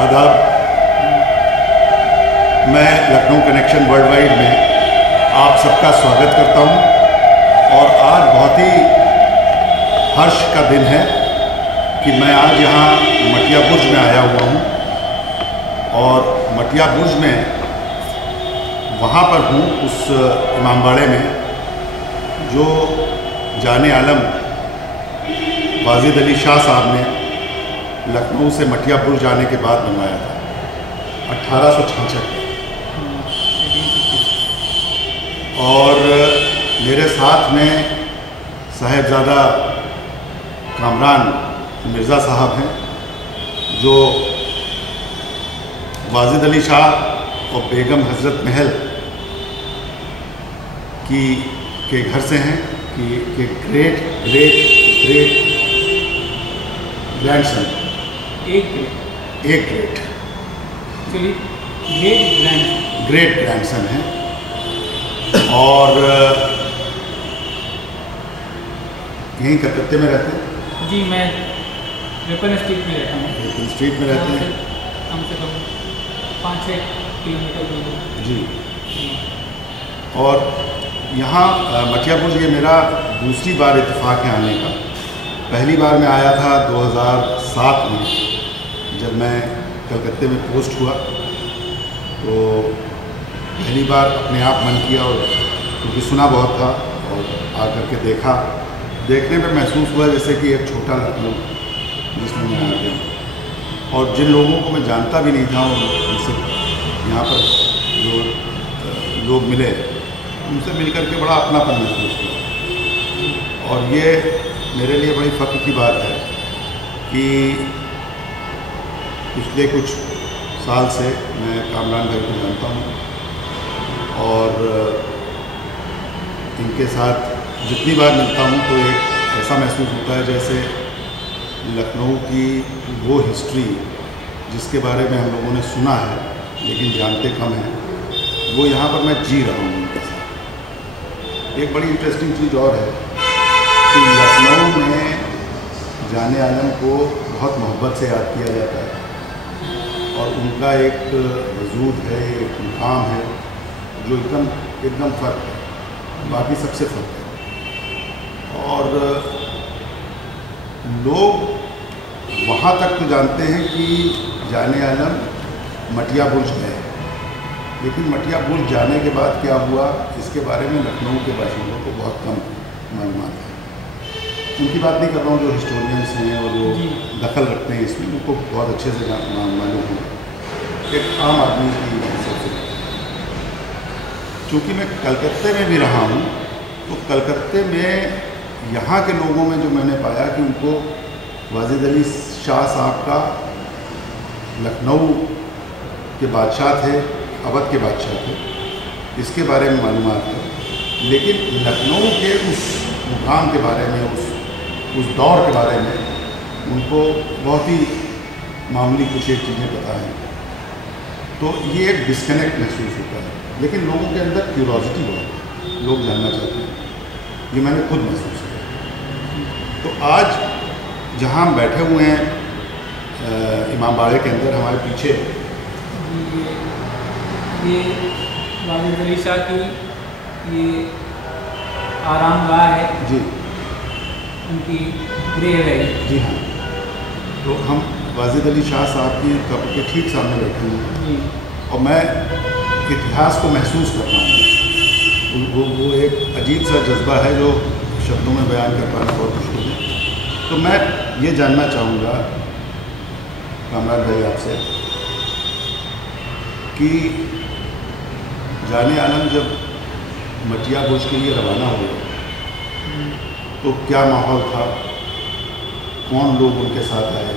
आदाब। मैं Lucknow connection world wide में आप सबका स्वागत करता हूं और आज बहुत ही हर्ष का दिन है कि मैं आज यहाँ मटिया बुर्ज में आया हुआ हूँ और मटिया बुर्ज में वहाँ पर हूँ उस इमामबाड़े में जो जाने आलम वाजिद अली शाह साहब ने लखनऊ से मटिया बुर्ज जाने के बाद बनवाया था 1866 में। और मेरे साथ में साहिबजादा कामरान मिर्ज़ा साहब हैं जो वाजिद अली शाह और बेगम हज़रत महल के घर से हैं कि ग्रेट ग्रेट ग्रेट ग्रैंडसन एक ग्रेट ग्रेट ग्रैंडसन है। और यहीं कलकत्ते में रहते हैं? जी, मैं रिपन स्ट्रीट में रहता हूँ। रिपन स्ट्रीट में रहते हैं? कम से कम 5-6 किलोमीटर दूर। जी। और यहाँ मटिया बुर्ज ये मेरा दूसरी बार इत्तेफाक है आने का। पहली बार मैं आया था 2007 में जब मैं कलकत्ते में पोस्ट हुआ, तो पहली बार अपने आप मन किया और क्योंकि सुना बहुत था और आकर के देखने में महसूस हुआ जैसे कि एक छोटा लखनऊ जिसमें मैं आ गया। और जिन लोगों को मैं जानता भी नहीं था उनसे यहाँ पर जो लोग मिले उनसे मिलकर के बड़ा अपनापन महसूस हुआ। और ये मेरे लिए बड़ी फ़ख्र की बात है कि पिछले कुछ साल से मैं कामरान भाई को जानता हूँ और इनके साथ जितनी बार मिलता हूँ तो एक ऐसा महसूस होता है जैसे लखनऊ की वो हिस्ट्री जिसके बारे में हम लोगों ने सुना है लेकिन जानते कम हैं, वो यहाँ पर मैं जी रहा हूँ उनके साथ। एक बड़ी इंटरेस्टिंग चीज़ और है कि लखनऊ में जाने आलम को बहुत मोहब्बत से याद किया जाता है और उनका एक वजूद है, एक मुकाम है जो एकदम फ़र्क है, बाकी सबसे फ़र्क है। और लोग वहाँ तक तो जानते हैं कि जाने आलम मटिया बुर्ज गए, लेकिन मटिया बुर्ज जाने के बाद क्या हुआ इसके बारे में लखनऊ के बाशिंदों को बहुत कम मालूमात है। उनकी बात नहीं कर रहा हूँ जो हिस्टोरियंस हैं और जो दखल रखते हैं इसमें, उनको बहुत अच्छे से मालूम है। एक आम आदमी की सबसे चूँकि मैं कलकत्ते में भी रहा हूँ तो कलकत्ते में यहाँ के लोगों में जो मैंने पाया कि उनको वाजिद अली शाह साहब का लखनऊ के बादशाह थे, अवध के बादशाह थे, इसके बारे में मालूमात है। लेकिन लखनऊ के उस मुकाम के बारे में उस दौर के बारे में उनको बहुत ही मामूली कुछ एक चीज़ें पता हैं। तो ये एक डिस्कनेक्ट महसूस होता है, लेकिन लोगों के अंदर क्यूरोसिटी बहुत है, लोग जानना चाहते हैं, ये मैंने खुद महसूस किया। तो आज जहाँ हम बैठे हुए हैं इमामबाड़े के अंदर, हमारे पीछे ये वाजिद अली शाह की ये आरामगाह है जी, उनकी ग्रेव है। जी हाँ। तो हम वाजिद अली शाह साहब की कब्र के ठीक सामने बैठे हैं और मैं इतिहास को महसूस कर रहा हूँ। वो एक अजीब सा जज्बा है जो शब्दों में बयान कर पाना बहुत मुश्किल है। तो मैं ये जानना चाहूँगा कामरान भाई आपसे कि जाने आलम जब मटिया बुर्ज के लिए रवाना हुए तो क्या माहौल था, कौन लोग उनके साथ आए,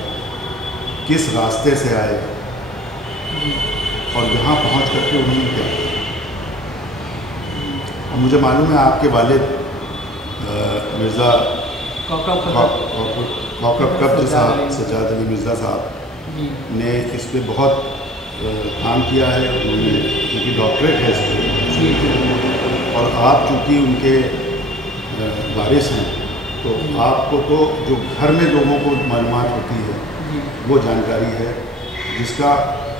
किस रास्ते से आए और यहाँ पहुँच करके उन्होंने क्या किया। और मुझे मालूम है आपके वालिद मिर्ज़ा कौकब कब्र साहब, सज्जाद अली मिर्ज़ा साहब ने इस पर बहुत काम किया है, उन्होंने उनकी डॉक्टरेट है इस पर। और आप चूँकि उनके वारिस हैं तो आपको तो जो घर में लोगों को मालूमात होती है वो जानकारी है, जिसका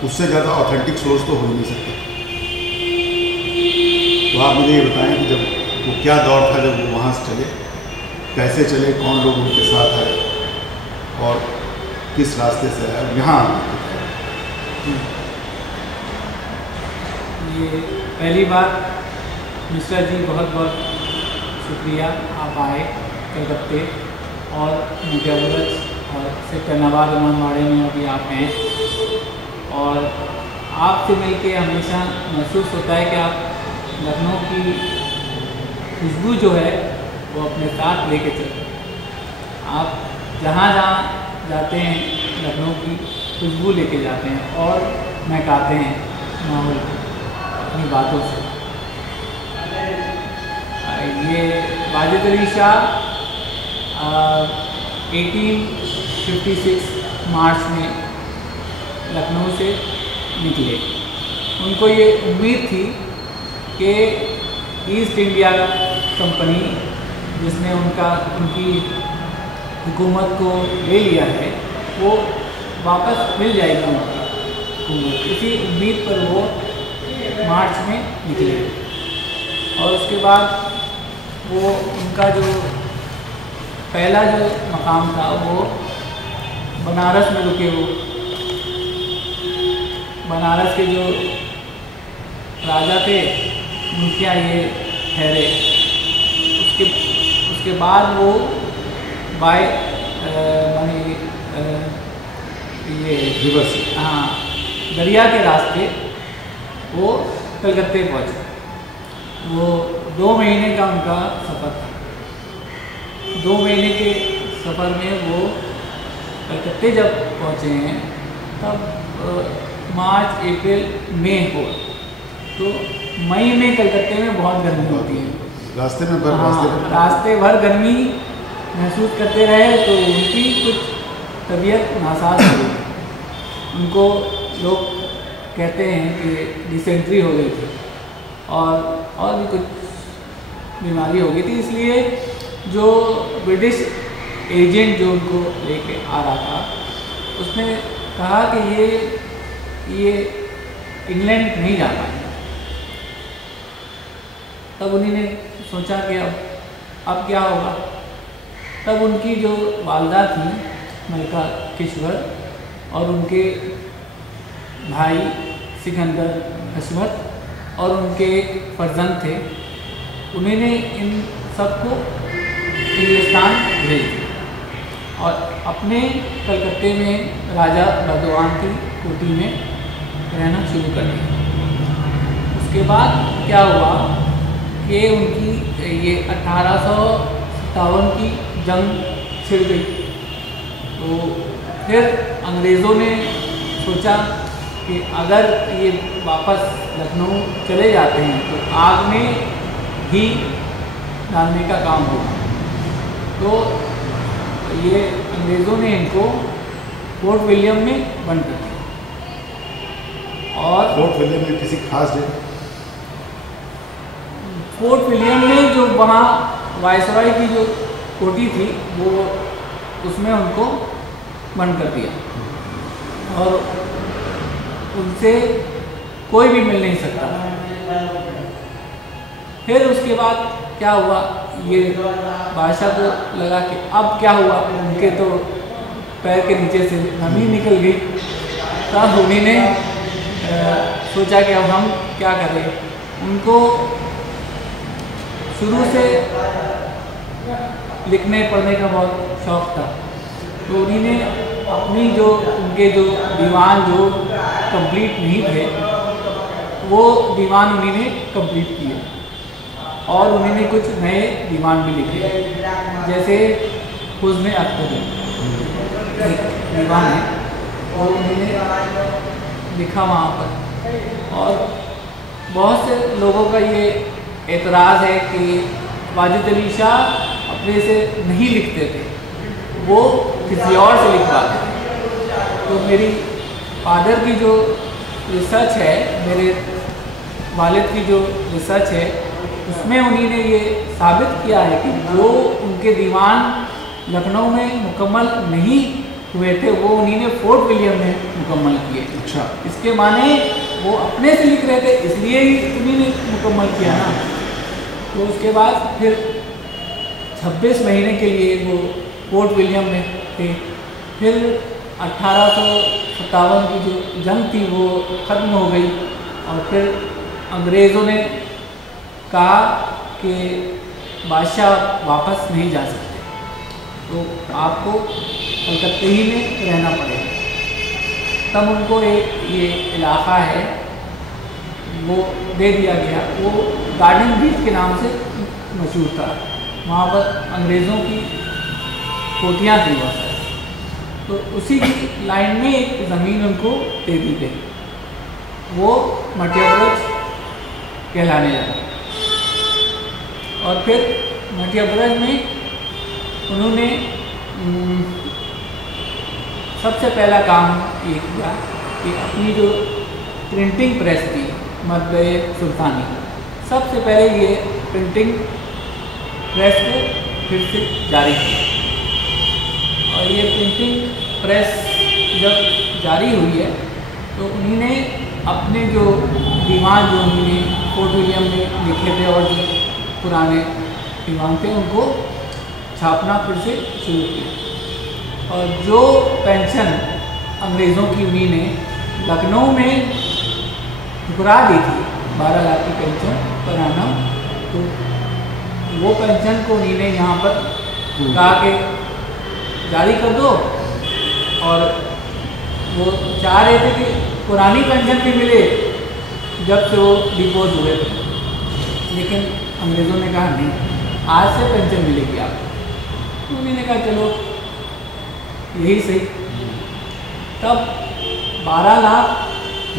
उससे ज़्यादा ऑथेंटिक सोर्स तो हो ही नहीं सकता। तो आप मुझे ये बताएं कि जब वो क्या दौर था जब वो वहाँ से चले, कैसे चले, कौन लोग उनके साथ आए और किस रास्ते से आए यहाँ। ये पहली बात मिश्रा जी, बहुत बहुत शुक्रिया आप आए कलकत्ते और मीडिया ब्रज और सेक्टर नवाब इमामबाड़े में अभी आप हैं, और आपसे मिलके हमेशा महसूस होता है कि आप लखनऊ की खुशबू जो है वो अपने साथ लेके चलते हैं। आप जहाँ जहाँ जाते हैं लखनऊ की खुशबू लेके जाते हैं और महकाते हैं माहौल को अपनी बातों से। ये वाजिद अली शाह 1856 मार्च में लखनऊ से निकले। उनको ये उम्मीद थी कि ईस्ट इंडिया कंपनी जिसने उनकी हुकूमत को ले लिया है वो वापस मिल जाएगी उनकी हुकूमत। इसी उम्मीद पर वो मार्च में निकले और उसके बाद वो उनका जो पहला जो मकाम था वो बनारस में रुके। वो बनारस के जो राजा थे उनके यहाँ ये ठहरे। उसके बाद वो बाय माने ये रिवर्स, हाँ, दरिया के रास्ते वो कलकत्ते पहुँचे। वो 2 महीने का उनका सफ़र था। 2 महीने के सफ़र में वो कलकत्ते जब पहुँचे हैं तब मार्च अप्रैल मई हो, तो मई में कलकत्ते में बहुत गर्मी होती है। रास्ते में रास्ते भर गर्मी महसूस करते रहे तो उनकी कुछ तबीयत नासाज हो गई। उनको लोग कहते हैं कि डिसेंट्री हो गई थी और भी कुछ बीमारी हो गई थी। इसलिए जो ब्रिटिश एजेंट जो उनको लेके आ रहा था उसने कहा कि ये इंग्लैंड नहीं जा पाएंगे। तब उन्होंने सोचा कि अब क्या होगा। तब उनकी जो वालदा थी मलका किश्वर और उनके भाई सिकंदर हशमत और उनके एक फर्जंद थे, उन्होंने इन सबको इंग्लिस्तान भेज दिया और अपने कलकत्ते में राजा बर्दवान की कोठी में रहना शुरू कर दिया। उसके बाद क्या हुआ कि उनकी ये 1857 की जंग छिड़ गई। तो फिर अंग्रेज़ों ने सोचा कि अगर ये वापस लखनऊ चले जाते हैं तो आग में घी डालने का काम होगा। तो ये अंग्रेज़ों ने इनको फोर्ट विलियम में बंद कर दिया। और फोर्ट विलियम में किसी खास जगह? फोर्ट विलियम में जो वहाँ वायसराय की जो कोठी थी वो उसमें उनको बंद कर दिया और उनसे कोई भी मिल नहीं सकता। फिर उसके बाद क्या हुआ, ये बादशाह को लगा कि अब क्या हुआ, उनके तो पैर के नीचे से नमी निकल गई। तब उन्होंने सोचा कि अब हम क्या करें। उनको शुरू से लिखने पढ़ने का बहुत शौक़ था, तो उन्होंने अपनी जो उनके जो दीवान जो कंप्लीट नहीं थे वो दीवान उन्होंने कंप्लीट किए और उन्होंने कुछ नए दीवान भी लिखे। जैसे हुस्न अख्तर एक दीवान है और उन्होंने लिखा वहाँ पर। और बहुत से लोगों का ये एतराज़ है कि वाजिद अली शाह अपने से नहीं लिखते थे, वो किसी और से लिखवाते थे। तो मेरी फादर की जो रिसर्च है, मेरे वालिद की जो रिसर्च है, उसमें उन्होंने ये साबित किया है कि जो उनके दीवान लखनऊ में मुकम्मल नहीं हुए थे वो उन्हीं ने फोर्ट विलियम में मुकम्मल किए। अच्छा। इसके माने वो अपने से लिख रहे थे, इसलिए ही उन्हीं ने मुकम्मल किया ना। तो उसके बाद फिर 26 महीने के लिए वो फोर्ट विलियम में थे। फिर 1857 की जो जंग थी वो ख़त्म हो गई और फिर अंग्रेज़ों ने कहा कि बादशाह वापस नहीं जा सकते, तो आपको कलकत्ते ही में रहना पड़ेगा। तब उनको एक ये इलाका है वो दे दिया गया, वो गार्डन बीच के नाम से मशहूर था। वहाँ पर अंग्रेज़ों की कोठियाँ थी बहुत सारी, तो उसी की लाइन में एक ज़मीन उनको दे दी गई, वो मटिया ब्रज कहलाने लगा। और फिर मटिया ब्रज में उन्होंने सबसे पहला काम ये किया कि अपनी जो प्रिंटिंग प्रेस थी मतबे सुल्तानी, सबसे पहले ये प्रिंटिंग प्रेस को फिर से जारी किया। और ये प्रिंटिंग प्रेस जब जारी हुई है तो उन्हीं ने अपने जो दीवान जो उन्होंने फोर्ट विलियम में लिखे थे और जो पुराने दीवान थे उनको छापना फिर से शुरू किया। और जो पेंशन अंग्रेज़ों की उन्हीं ने लखनऊ में ठुकरा दी थी 12 लाख की पेंशन पर आना, तो वो पेंशन को उन्हीं ने यहाँ पर कहा कि जारी कर दो। और वो चाह रहे थे कि पुरानी पेंशन भी मिले जब से वो डिपोज हुए थे, लेकिन अंग्रेज़ों ने कहा नहीं, आज से पेंशन मिलेगी आपको। तो उन्होंने कहा चलो यही सही। तब 12 लाख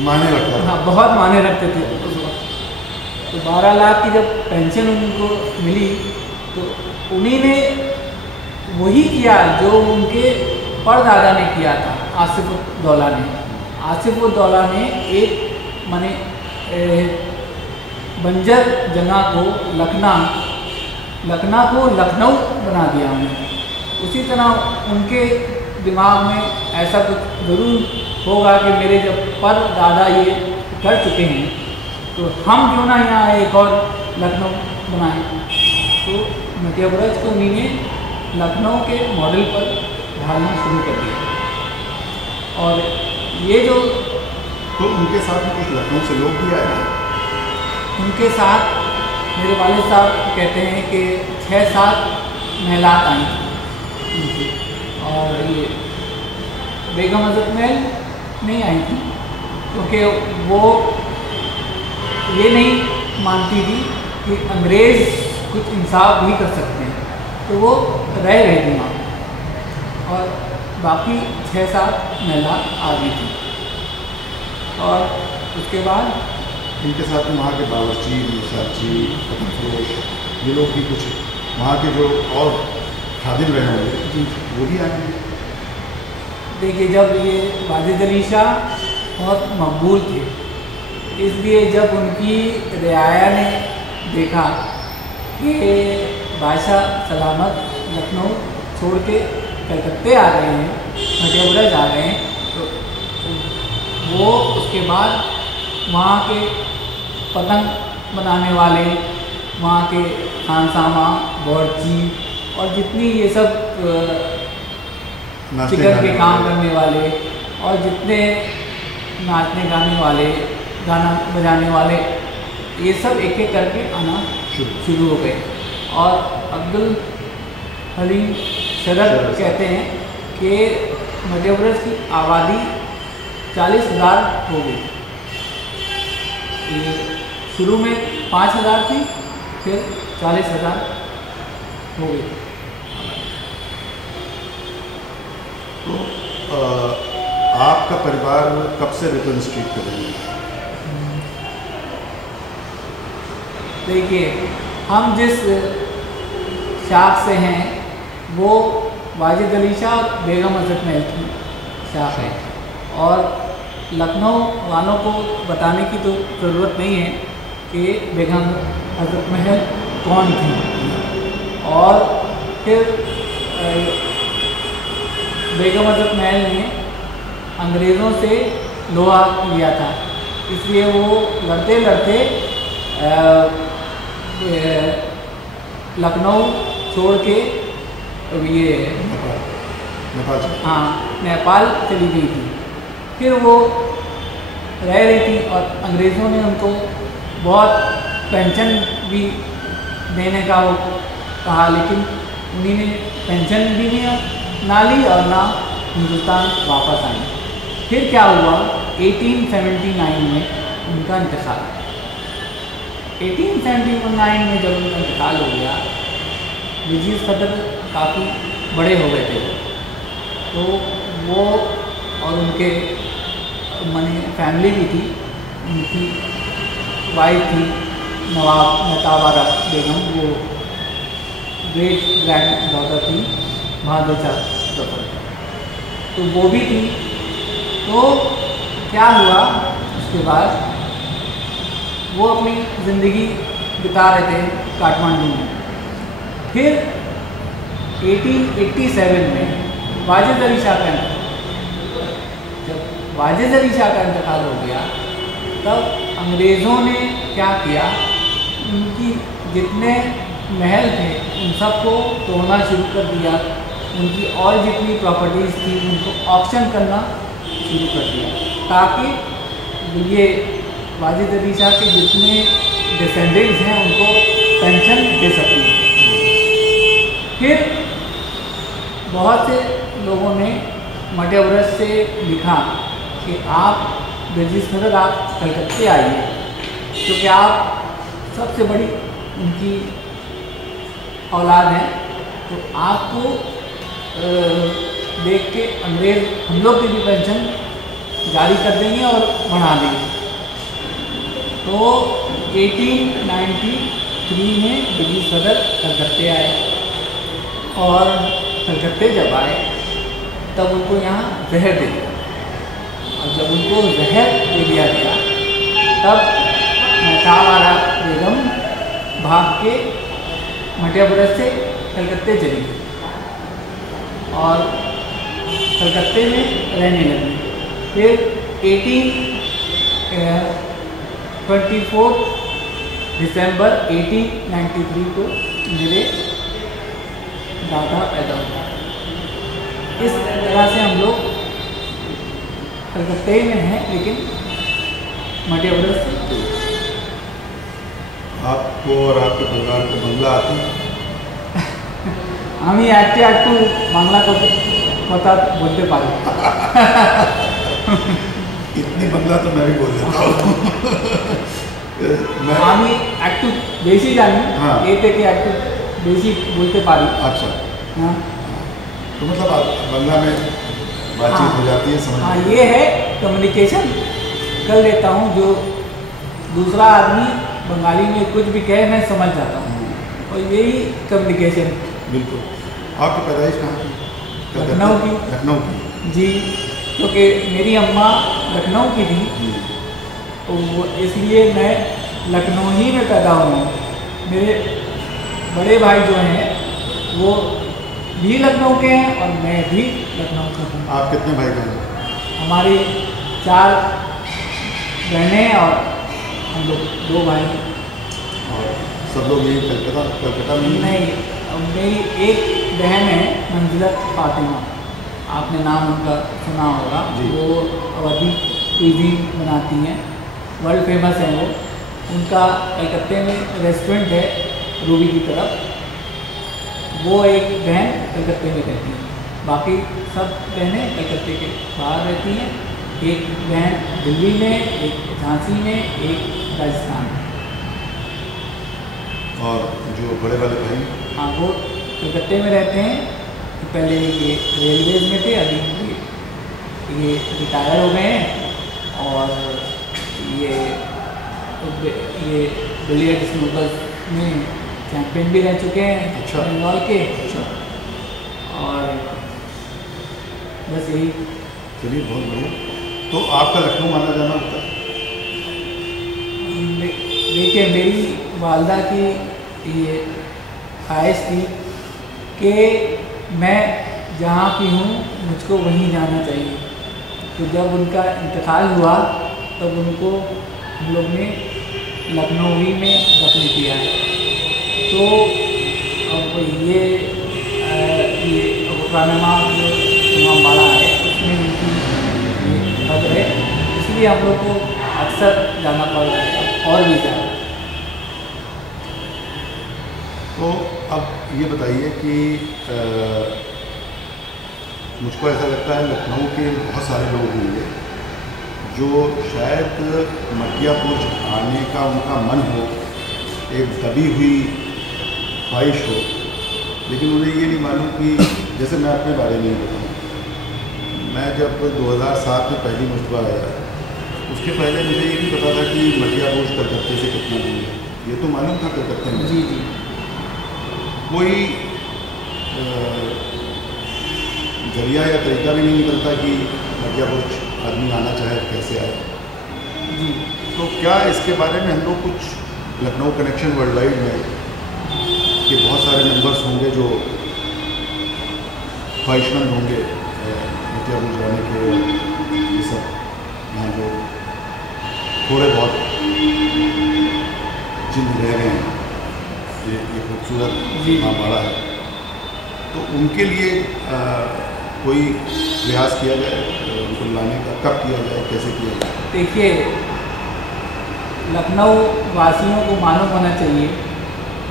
माने रखा, हाँ बहुत माने रखते थे उस वक्त। तो 12 लाख की जब पेंशन उनको मिली तो उन्हीं ने वही किया जो उनके परदादा ने किया था, आसिफउद्दौला ने। आसिफउद्दौला ने एक माने बंजर जगह को लखना को लखनऊ बना दिया उन्होंने। उसी तरह उनके दिमाग में ऐसा कुछ ज़रूर होगा कि मेरे जब परदादा ये कर चुके हैं तो हम क्यों ना यहाँ एक और लखनऊ बनाएं। तो मटिया ब्रज को उन्हीं ने लखनऊ के मॉडल पर ढालना शुरू कर दिया। और ये जो तो उनके साथ में कुछ लखनऊ से लोग भी आए हैं। उनके साथ मेरे वालिद साहब कहते हैं कि 6-7 महिलाएं आई थी उनकी, और ये बेगम हज़रत महल नहीं आई थी क्योंकि वो ये नहीं मानती थी कि अंग्रेज़ कुछ इंसाफ भी कर सकते हैं, तो वो रह रही थी वहाँ। और बाकी 6-7 महिला आ गई थी। और उसके बाद इनके साथ में वहाँ के बावर्ची, मुसाची, पतंफरोश, ये लोग भी कुछ वहाँ के जो और खादिम रहे होंगे वो भी आएंगे। देखिए जब ये वाजिद अली शाह बहुत मकबूल थे, इसलिए जब उनकी रियाया ने देखा कि बादशाह सलामत लखनऊ छोड़ के कलकत्ते आ गए हैं, मटिया ब्रज आ गए हैं, तो वो उसके बाद वहाँ के पतंग बनाने वाले, वहाँ के खानसामा, बावर्ची और जितनी ये सब चिकन के काम करने वाले और जितने नाचने गाने वाले, गाना बजाने वाले, ये सब एक एक करके आना शुरू हो गए। और अब्दुल हलीम शरद कहते हैं कि मटिया ब्रज की आबादी 40,000 हो गई। ये शुरू में 5,000 थी, फिर 40,000 हो गई। तो आपका परिवार कब से रिपन स्ट्रीट पे रहेंगे? देखिए हम जिस शाख से हैं वो वाजिद अली शाह और बेगम हज़रत महल की शाख है। और लखनऊ वालों को बताने की तो ज़रूरत नहीं है कि बेगम हज़रत महल कौन थी। और फिर बेगम अजब महल ने अंग्रेज़ों से लोहा लिया था, इसलिए वो लड़ते लड़ते लखनऊ छोड़ के ये नेपाल चली गई थी। फिर वो रह रही थी और अंग्रेज़ों ने उनको बहुत पेंशन भी देने का वो कहा, लेकिन उन्हीं ने पेंशन भी नहीं ना ली और ना हिंदुस्तान वापस आई। फिर क्या हुआ, 1879 में उनका इंतकाल। 1879 में जब उनका इंतकाल हो गया, ब्रिटिश सदर काफ़ी बड़े हो गए थे, तो वो और उनके माने फैमिली भी थी, उनकी वाइफ थी नवाब नताबारा बेगम, वो ग्रेट ग्रैंड डॉटर थी बहादुर शाह जफर, तो वो भी थी। तो क्या हुआ, उसके बाद वो अपनी ज़िंदगी बिता रहे थे काठमांडू में। फिर 1887 में वाजिद अली शाह का, जब वाजिद अली शाह का इंतकाल हो गया, तब अंग्रेज़ों ने क्या किया, उनकी जितने महल थे उन सबको तोड़ना शुरू कर दिया, उनकी और जितनी प्रॉपर्टीज़ थी उनको ऑक्शन करना शुरू कर दिया, ताकि ये वाजिद अली शाह के जितने डिसेंडेंट्स हैं उनको पेंशन दे सकें। फिर बहुत से लोगों ने मध्यप्रदेश से लिखा कि आप ब्रिटिश सदर आप कलकत्ते आइए, क्योंकि आप सबसे बड़ी उनकी औलाद हैं, तो आपको देख के अंग्रेज़ हम लोग की भी पेंशन जारी कर देंगे और बढ़ा देंगे। तो 1893 में ब्रिटिश सदर कलकत्ते आए, और कलकत्ते जब आए तब उनको यहाँ जहर दे दिया, और जब उनको जहर दे दिया गया तब नताबारा बेगम भाग के मध्यप्रदेश से कलकत्ते चली गई और कलकत्ते में रहने लगी। फिर 24 दिसंबर 1893 को मेरे दादा पैदा हुआ। इस तरह से हम लोग कलकत्ते में हैं, लेकिन मध्यप्रदेश से। आपको और आपके परिवार को बंगला आती है? আমি একটু বাংলা কথা বলতে পারি। इतनी बंगला तो मैं भी बोल देता हूँ। আমি একটু বেশি জানি, हाँ। এ থেকে একটু বেশি বলতে পারি। अच्छा, हाँ, तो मतलब आप बंगला में बातचीत हो जाती है, समझ हाँ, में? ये है कम्युनिकेशन कर लेता हूँ। जो दूसरा आदमी बंगाली में कुछ भी कहे मैं समझ जाता हूँ, और यही कम्युनिकेशन। बिल्कुल। आपकी पैदाइश कहाँ की? लखनऊ की। लखनऊ की जी, क्योंकि मेरी अम्मा लखनऊ की थी, तो वो इसलिए मैं लखनऊ ही में पैदा हुआ हूँ। मेरे बड़े भाई जो हैं वो भी लखनऊ के हैं और मैं भी लखनऊ का हूँ। आप कितने भाई बहन? हमारी 4 बहनें और हम लोग 2 भाई। और सब लोग यही कलकत्ता में ही? नहीं, मेरी एक बहन है मंजिलत फातिमा, आपने नाम उनका सुना होगा। जी। वो अवधी कुजीन बनाती हैं, वर्ल्ड फेमस हैं वो। उनका कलकत्ते में रेस्टोरेंट है रूबी की तरफ, वो एक बहन कलकत्ते में रहती है, बाकी सब बहनें कलकत्ते के बाहर रहती हैं। एक बहन दिल्ली में, एक झांसी में, एक राजस्थान में। और जो बड़े वाले भाई? हाँ, वो कलकत्ते में रहते हैं। पहले ये रेलवेज में थे, अभी ये रिटायर हो गए हैं, और ये बिलियर्ड स्नूकर्स में चैंपियन भी रह चुके हैं। अच्छा। बंगाल के। अच्छा। और बस यही। चलिए, बहुत बढ़िया। तो आपका लखनऊ आना जाना होता है? देखिए, मेरी वालदा की ये ख्वाहिश थी कि मैं जहाँ की हूँ मुझको वहीं जाना चाहिए। तो जब उनका इंतकाल हुआ तब उनको हम लोग ने लखनऊ ही में दफन किया है। तो अब ये गुफरानमा जो इमामबाड़ा है उसमें उनकी ये कब्र है, इसलिए हम लोग को अक्सर जाना पड़ रहा है और भी ज़्यादा। तो अब ये बताइए कि मुझको ऐसा लगता है लखनऊ के बहुत सारे लोग होंगे जो शायद मटियापुर आने का उनका मन हो, एक दबी हुई ख्वाहिश हो, लेकिन उन्हें ये नहीं मालूम कि जैसे मैं अपने बारे में बताऊँ, मैं जब 2007 में पहली मरतबा आया, उसके पहले मुझे ये नहीं पता था कि मटियापुर कलकत्ते से कितना दूर है। ये तो मालूम था कलकत्ते में जी जी कोई जरिया या तरीका भी नहीं निकलता कि मटियापुर आदमी आना चाहे कैसे आए। जी। तो क्या इसके बारे में हम लोग कुछ लखनऊ कनेक्शन वर्ल्ड वाइड में कि बहुत सारे मेंबर्स होंगे जो ख्वाहिशमंद होंगे मटियापुर जाने के, ये सब यहाँ जो थोड़े बहुत जिन रह गए हैं, ये खूबसूरत इमामबाड़ा है, तो उनके लिए कोई प्रयास किया जाए उनको लाने का, कब किया जाए, कैसे किया जाए? देखिए, लखनऊ वासियों को मालूम होना चाहिए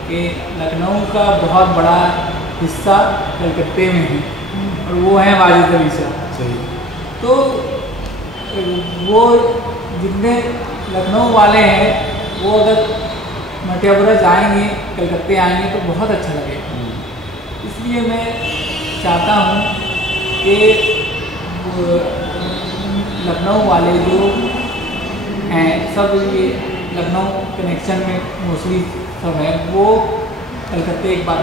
कि लखनऊ का बहुत बड़ा हिस्सा कलकत्ते में है और वो है वाजिद अली शाह। सही। तो वो जितने लखनऊ वाले हैं वो अगर मटियापुरा जाएंगे, कलकत्ते आएंगे तो बहुत अच्छा लगेगा। इसलिए मैं चाहता हूँ कि लखनऊ वाले जो हैं सब, ये लखनऊ कनेक्शन में मोस्टली सब है, वो कलकत्ते एक बार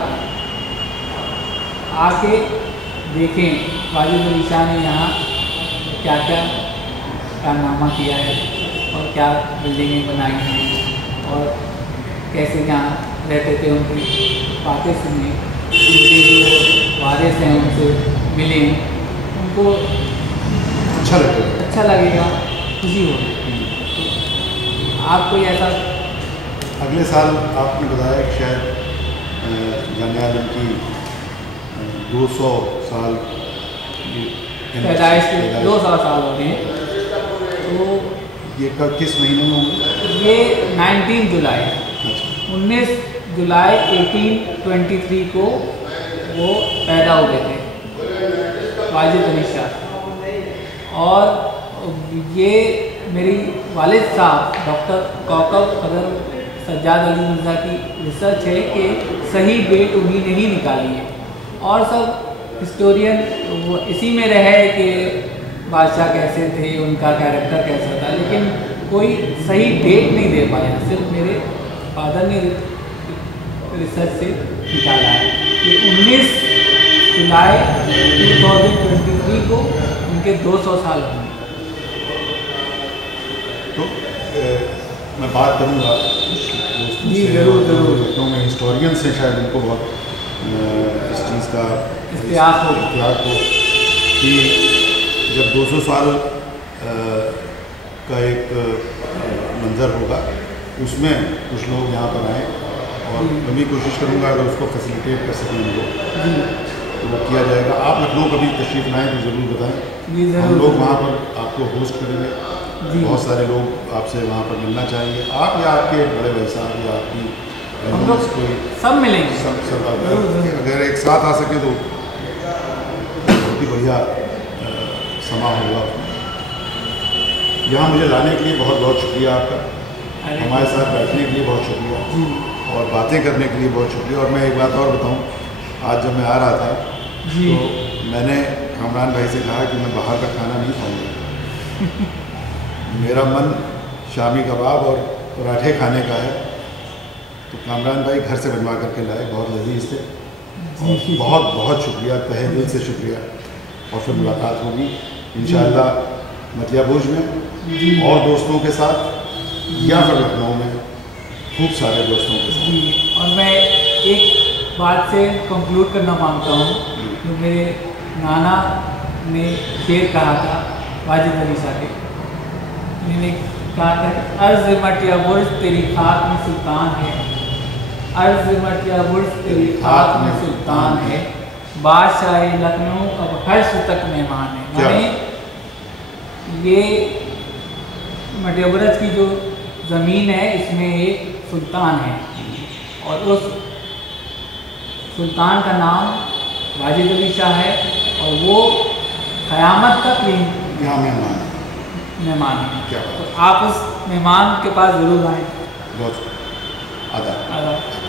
आके देखें वाजिद अली शाह ने यहाँ क्या क्या कारनामा किया है और क्या बिल्डिंगें बनाई हैं और कैसे यहाँ रहते थे, उनकी बातें सुने, उनके जो वारिस हैं उनसे मिले, उनको अच्छा लगेगा, खुशी होगी। आप कोई ऐसा अगले साल आपने बताया कि शायद जाने आलम की 200 साल पैदाइश के 200 साल हो गए हैं। तो ये कब, किस महीने में होंगे? ये 19 जुलाई, 19 जुलाई 1823 को वो पैदा हो गए थे वाजिद अली शाह। और ये मेरी वालिद साहब डॉक्टर कौकब अगर सज्जाद अली मिर्ज़ा की रिसर्च है कि सही डेट उन्हीं ने ही निकाली है, और सब हिस्टोरियन वो इसी में रहे कि बादशाह कैसे थे, उनका कैरेक्टर कैसा था, लेकिन कोई सही डेट नहीं दे पाया। सिर्फ मेरे फादर ने रिसर्च से निकाला है कि 19 जुलाई 2023 को उनके 200 साल होंगे। तो मैं बात करूँगा जी, ज़रूर ज़रूर। लखनऊ में हिस्टोरियंस हैं, शायद उनको बहुत इस चीज़ का इतिहास हो कि जब 200 साल का एक मंज़र होगा, उसमें कुछ लोग यहाँ पर आएँ, और मैं भी कोशिश करूँगा अगर उसको फैसिलिटेट कर सकें हम लोग तो वो किया जाएगा। आप लखनऊ कभी तशरीफ़ लाएँ तो ज़रूर बताएँ, हम लोग वहाँ पर आपको होस्ट करेंगे। बहुत सारे लोग आपसे वहाँ पर मिलना चाहेंगे, आप या आपके बड़े भाई साहब या आपकी कोई सब मिलेंगे, सब अगर एक साथ आ सके तो बहुत ही बढ़िया समा होगा। यहाँ मुझे लाने के लिए बहुत बहुत शुक्रिया आपका, हमारे साथ बैठने के लिए बहुत शुक्रिया और बातें करने के लिए बहुत शुक्रिया। और मैं एक बात और बताऊँ, आज जब मैं आ रहा था तो मैंने कामरान भाई से कहा कि मैं बाहर का खाना नहीं खाऊंगा, मेरा मन शामी कबाब और पराठे खाने का है। तो कामरान भाई घर से बनवा करके लाए, बहुत लजीज थे, और बहुत बहुत शुक्रिया, तहे दिल से शुक्रिया। और फिर मुलाकात होगी इंशाअल्लाह मटियाबुर्ज में और दोस्तों के साथ या फिर लखनऊ में खूब सारे दोस्तों के साथ। और मैं एक बात से कंक्लूड करना मांगता हूँ, जो मेरे नाना ने शेर कहा था वाजिद अली शाह के। इन्होंने कहा था कि अर्ज़ मटिया बुर्ज तेरी खाक में सुल्तान है, अर्ज़ मटिया बुर्ज तेरी खाक में सुल्तान है, बादशाह लखनऊ अब हर्ष तक मेहमान है। यानी ये मटिया बुर्ज की जो ज़मीन है इसमें एक सुल्तान है और उस सुल्तान का नाम वाजिद अली शाह है और वो क़यामत तक यहाँ मेहमान है। क्या तो आप उस मेहमान के पास ज़रूर आएँ। बहुत आदाब।